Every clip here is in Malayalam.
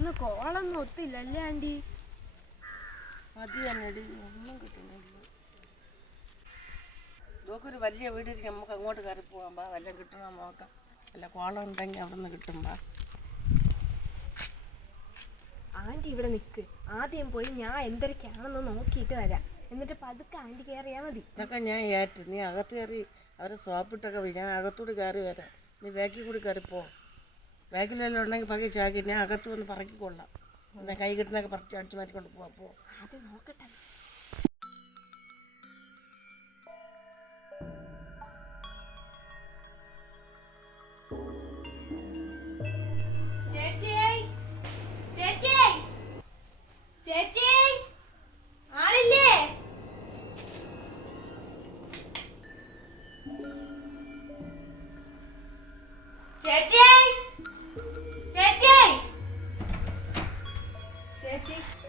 ഇന്ന് കോളൊന്നും ഒത്തില്ലല്ലേ ആന്റി അത് തന്നെടി ഒന്നും കിട്ടുന്നില്ല. ഇതൊക്കെ വലിയ വീടിരിക്കും നമുക്ക് അങ്ങോട്ട് കയറി പോകാം ബാ വല്ലതും കിട്ടണോ നോക്കാം. വല്ല കോളം ഉണ്ടെങ്കിൽ അവിടെ നിന്ന് കിട്ടും ബാ ആന്റി ഇവിടെ നിൽക്ക് ആദ്യം പോയി ഞാൻ എന്തൊക്കെയാണെന്ന് നോക്കിയിട്ട് വരാം. എന്നിട്ട് പതുക്കെ ആന്റി കയറിയാ മതി. ഇതൊക്കെ ഞാൻ ഏറ്റു. നീ അകത്ത് കയറി അവരെ സോപ്പിട്ടൊക്കെ പോയി ഞാൻ അകത്തൂടി കയറി വരാം. നീ ബാക്കിൽ കൂടി കയറി പോ. ബാക്കിലെല്ലാം ഉണ്ടെങ്കിൽ പറക്കി ചാക്കി ഞാൻ അകത്ത് വന്ന് പറക്കിക്കൊള്ളാം. എന്നാ കൈ കിട്ടുന്നൊക്കെ പറിച്ച് അടിച്ചു മാറ്റിക്കൊണ്ട് പോവാം. പോ. നോക്കട്ടെ.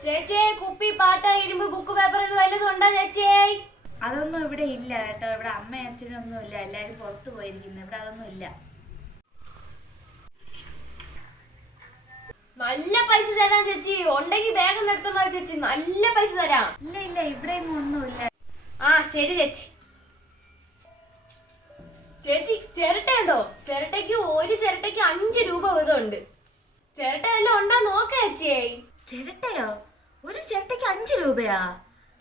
ചേച്ചി കുപ്പി പാട്ട ഇരുമ്പ് ബുക്ക് പേപ്പർ ഇത് വല്ലതും ഉണ്ടോ ചേച്ചേ? അതൊന്നും ഇവിടെ ഇല്ല കേട്ടോ. ഇവിടെ അമ്മയും അച്ഛനും ഒന്നും ഇല്ല. എല്ലാരും പുറത്തു പോയിരിക്കുന്നു. ഇവിടെ അതൊന്നും ഇല്ല. നല്ല പൈസ തരാം ചേച്ചി. ഉണ്ടെങ്കിൽ വേഗം എടുത്തോളാം ചേച്ചി. നല്ല പൈസ തരാം. ഇല്ല ഇല്ല. ഇവിടെ ഒന്നുമില്ല ആ ശരി ചേച്ചി. ചേച്ചി ചിരട്ടയുണ്ടോ ചിരട്ടയ്ക്ക് ഒരു ചിരട്ടയ്ക്ക് അഞ്ച് രൂപ വീതമുണ്ട്. ചിരട്ട വല്ലതും ഉണ്ടോ? നോക്ക ചേച്ചിയേ ചിരട്ടയോ? ഒരു ചിരട്ടയ്ക്ക് അഞ്ച് രൂപയാ?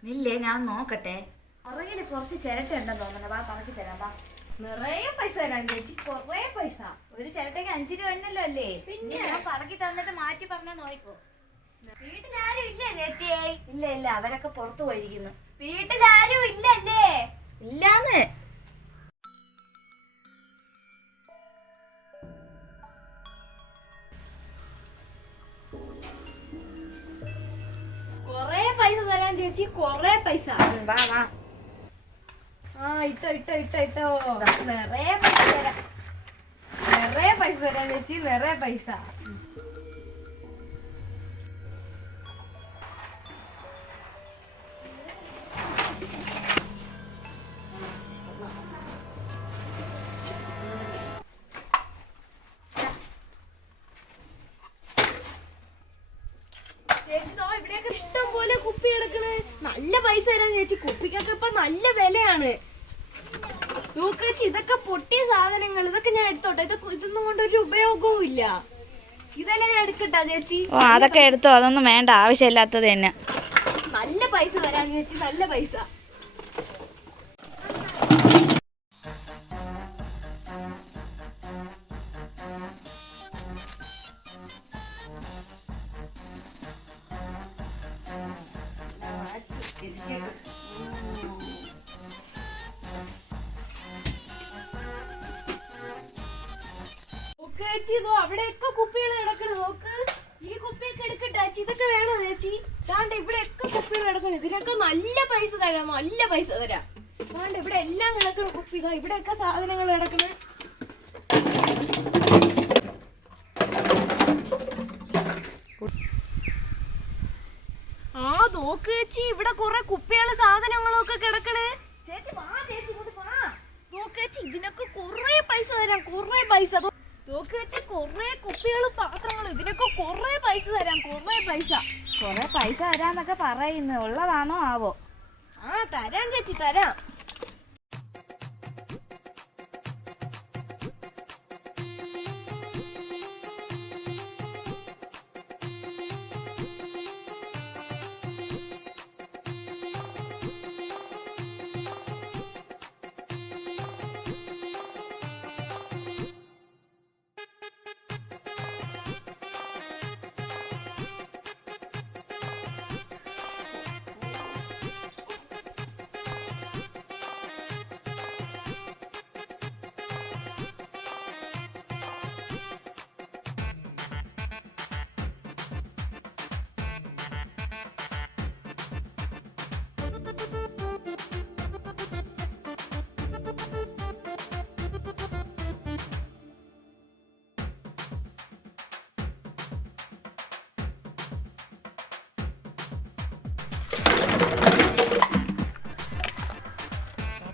നില്ലേ ഞാൻ നോക്കട്ടെ. പുറകിൽ കുറച്ച് ചിരട്ട ഉണ്ടെന്ന് തോന്നുന്നു. വാ പറക്കി തരാം വാ നിറയെ പൈസ തരാം ചേച്ചി. കൊറേ പൈസ. ഒരു ചിരട്ടയ്ക്ക് അഞ്ച് രൂപ ഉണ്ടല്ലോ അല്ലേ? പിന്നെ? ഞാൻ പറക്കി തന്നിട്ട് മാറ്റി പറഞ്ഞാൽ നോക്കോ വീട്ടിലാരും ഇല്ല ചേച്ചിയേ ഇല്ല ഇല്ല. അവരൊക്കെ പുറത്തു പോയിരിക്കുന്നു. വീട്ടിലാരും ഇല്ലല്ലേ? ഇല്ലാന്ന്. ചേച്ചി കൊറേ പൈസ വാ വാ. ആ ഇട്ടോ ഇട്ടോ ഇട്ടോ ഇട്ടോ. നിറയെ പൈസ തരാം. നിറയെ പൈസ തരാം ചേച്ചി. നിറയെ പൈസ. ചേച്ചി ദോ ഇവിടെയൊക്കെ ഇഷ്ടം കുപ്പി എടുക്കണേ? നല്ല പൈസ തരാൻ ചേച്ചി കുപ്പിക്കൊക്കെ ഇപ്പൊ നല്ല വിലയാണ്. നോക്കേച്ചി ഇതൊക്കെ പൊട്ടിയ സാധനങ്ങൾ ഇതൊക്കെ ഞാൻ എടുത്തോട്ടെ? ഇതൊക്കെ ഇതൊന്നും കൊണ്ട് ഒരു ഉപയോഗവും ഇല്ല. ഇതെല്ലാം ഞാൻ എടുക്കട്ടാ ചേച്ചി? ഓ അതൊക്കെ എടുത്തോ? അതൊന്നും വേണ്ട. ആവശ്യമില്ലാത്തത് തന്നെ. നല്ല പൈസ തരാൻ ചേച്ചി നല്ല പൈസ. ചേച്ചി ഇതോ അവിടെയൊക്കെ കുപ്പികൾ കിടക്കണ നോക്ക്. ഈ കുപ്പിയൊക്കെ എടുക്കട്ടെ ചേച്ചി ഇതൊക്കെ വേണോ ചേച്ചി? ദാണ്ട് ഇവിടെയൊക്കെ കുപ്പികൾ കിടക്കണം. ഇതിനൊക്കെ നല്ല പൈസ തരാം നല്ല പൈസ തരാം. താണ്ട് ഇവിടെ എല്ലാം കിടക്കണ കുപ്പി. ഇതാ ഇവിടെയൊക്കെ സാധനങ്ങൾ കിടക്കണ. ആ നോക്ക് ചേച്ചി. ഇവിടെ കുറെ കുപ്പികൾ സാധനങ്ങളും ഒക്കെ കിടക്കണ്. ചേച്ചി വാ ചേച്ചി ഇങ്ങോട്ട് വാ. നോക്ക് ചേച്ചി ഇതിനൊക്കെ കുറെ പൈസ തരാം കുറെ പൈസ. ദോ- നോക്ക് കുപ്പികൾ പാത്രങ്ങൾ കുപ്പികളും പാത്രങ്ങളും. ഇതിനൊക്കെ കൊറേ പൈസ തരാം കൊറേ പൈസ. കൊറേ പൈസ തരാന്നൊക്കെ പറയുന്നു. ഉള്ളതാണോ ആവോ? ആ തരാം ചേച്ചി തരാം.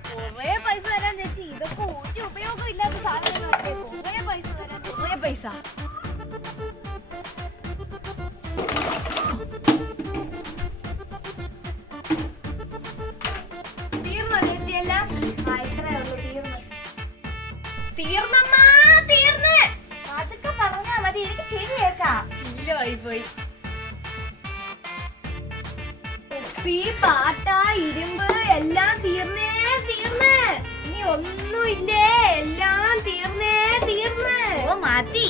കൊറേ പൈസ തരാൻ ചേച്ചി. ഇതൊക്കെ ഒരു ഉപയോഗം ഇല്ലാത്ത സാധനങ്ങളൊക്കെ കൊറേ പൈസ തരാൻ കൊറേ പൈസ. തീർന്നോ ചേച്ചി എല്ലാം? ആ, ഇത്രേ ഉള്ളൂ, തീർന്നു. തീർന്നമ്മാ തീർന്ന്. അതൊക്കെ പറഞ്ഞാ മതി. എനിക്ക് ശരിയേക്കാം ശീലമായി പോയി കുപ്പി പാട്ട ഇരുമ്പ് എല്ലാം തീർന്നേ തീർന്ന്. ഇനി ഒന്നുമില്ലേ? എല്ലാം തീർന്നേ തീർന്ന്. ഓ മതി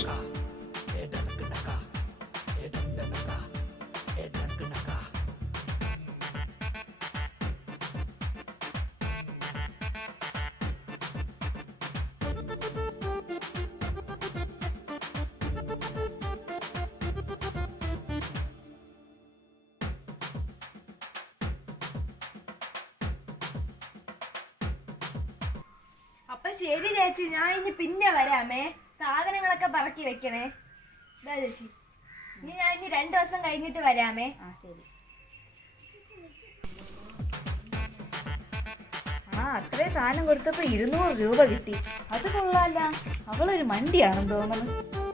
ശരി ചേച്ചി ഞാൻ ഇനി പിന്നെ വരാമേ. സാധനങ്ങളൊക്കെ പറക്കി വെക്കണേ. ഇതാ ചേച്ചി. ഇനി ഞാൻ ഇനി രണ്ടു ദിവസം കഴിഞ്ഞിട്ട് വരാമേ. ആ ശരി. ആ അത്രയും സാധനം കൊടുത്തപ്പോ ഇരുന്നൂറ് രൂപ കിട്ടി. അത് കൊള്ളാല്ല. അവളൊരു മണ്ടിയാണെന്ന് തോന്നുന്നു.